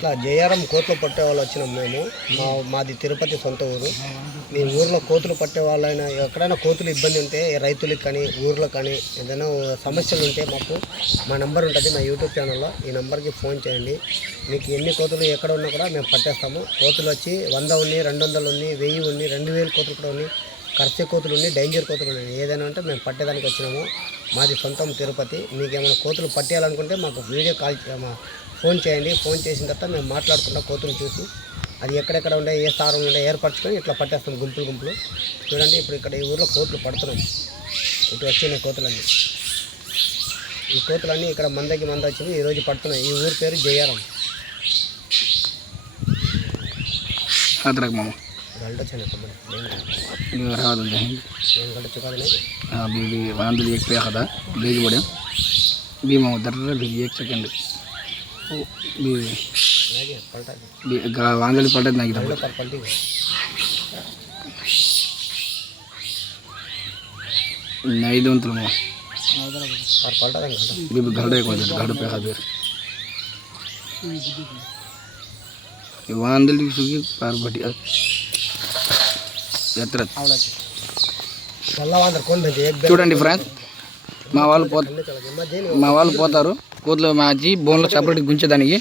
ఇట్లా జయారం కోతులు పట్టే వాళ్ళు వచ్చినాం మేము. మాది తిరుపతి సొంత ఊరు. మీ ఊర్లో కోతులు పట్టే వాళ్ళైనా ఎక్కడైనా కోతులు ఇబ్బంది ఉంటే రైతులకు కానీ ఊర్లో కానీ ఏదైనా సమస్యలు ఉంటే మాకు మా నెంబర్ ఉంటుంది మా యూట్యూబ్ ఛానల్లో. ఈ నెంబర్కి ఫోన్ చేయండి. మీకు ఎన్ని కోతులు ఎక్కడ ఉన్నా కూడా మేము పట్టేస్తాము. కోతులు వచ్చి 100 ఉన్నాయి, 200 ఉన్నాయి, 1000 ఉన్నాయి, 2000 కోతులు కూడా ఉన్నాయి, కర్సే కోతులు ఉన్నాయి, డేంజర్ కోతులు ఉన్నాయి. ఏదైనా ఉంటే మేము పట్టేదానికి వచ్చినాము. మాది సొంతం తిరుపతి. మీకు ఏమైనా కోతులు పట్టేయాలనుకుంటే మాకు వీడియో కాల్ ఫోన్ చేయండి. ఫోన్ చేసిన తర్వాత మేము మాట్లాడుకుంటాం. కోతులు చూసి అది ఎక్కడెక్కడ ఉండే ఏ స్థానంలో ఉండే ఏర్పరచుకొని ఇట్లా పట్టేస్తాం గుంపులు. చూడండి ఇప్పుడు ఇక్కడ ఈ ఊర్లో కోతులు పడుతున్నాం. ఇటు వచ్చినాయి కోతులన్నీ. ఈ కోతులన్నీ ఇక్కడ మందకి వచ్చింది ఈరోజు పడుతున్నాయి. ఈ ఊరి పేరు జయారం. गलटा छने तो मैं रहा दो जाएंगे गलटा चुका देने अभी भी वहाँ दिल एक पे आता बीज बड़े भी मैं उधर भी 1 सेकंड भी लगे पलटा भी वहाँ दिल पलटा नहीं था पर पलटी नहीं दूँ तुम पर पलटा देंगे भी गलटा एक बार गलटा पे खातिर वहाँ दिल की सुगी पार बढ़िया చూడండి ఫ్రెండ్స్ మా వాళ్ళు పోతారు కోతులు మార్చి బోన్లో సపరేట్ గుంచేదానికి.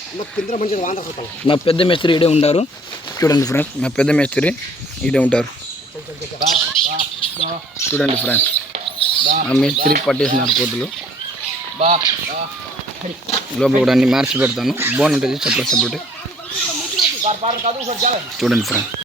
మా పెద్ద మేస్త్రి ఇడే ఉంటారు. చూడండి ఫ్రెండ్స్ మా పెద్ద మేస్త్రి ఇడే ఉంటారు. చూడండి ఫ్రెండ్స్ ఆ మేస్త్రి పట్టేసినారు కోతులు. లోపల కూడా అన్ని మార్చి పెడతాను. బోన్ ఉంటుంది సపరేట్. చూడండి ఫ్రెండ్స్.